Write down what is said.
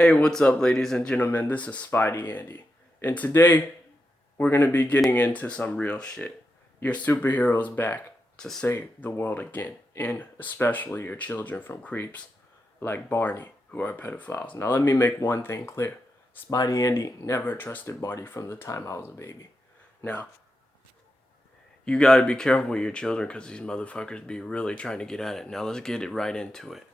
Hey, what's up, ladies and gentlemen? This is Spidey Andy, and today we're gonna be getting into some real shit. Your superheroes back to save the world again, and especially your children from creeps like Barney, who are pedophiles. Now, let me make one thing clear: Spidey Andy never trusted Barney from the time I was a baby. Now, you gotta be careful with your children because these motherfuckers be really trying to get at it. Now, let's get it right into it.